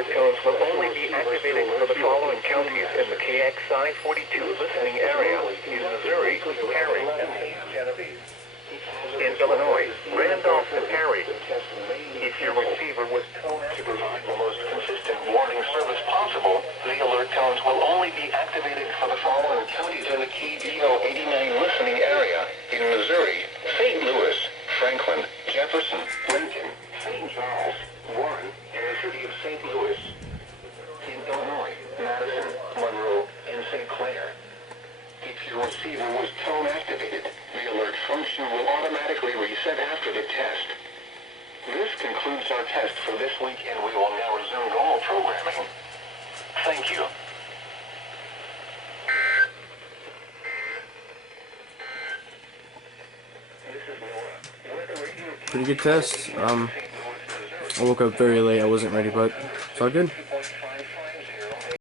alert tones will only be activated for the following counties in the KXI42 listening area. In Missouri, Perry and St. Genevieve. In Illinois, Randolph and Perry. If your receiver was toned to provide the most consistent warning service possible, the alert tones will only be activated for the following counties in the KDO89 listening area. In Missouri, St. Louis, Franklin, Jefferson, Lincoln, St. Charles, Warren, and the city of St. Louis. In Illinois, Madison, Monroe, and St. Clair. If your receiver was tone activated, the alert function will automatically reset after the test. This concludes our test for this week, and we will now resume normal programming. Thank you. Pretty good test. I woke up very late. I wasn't ready, but it's all good.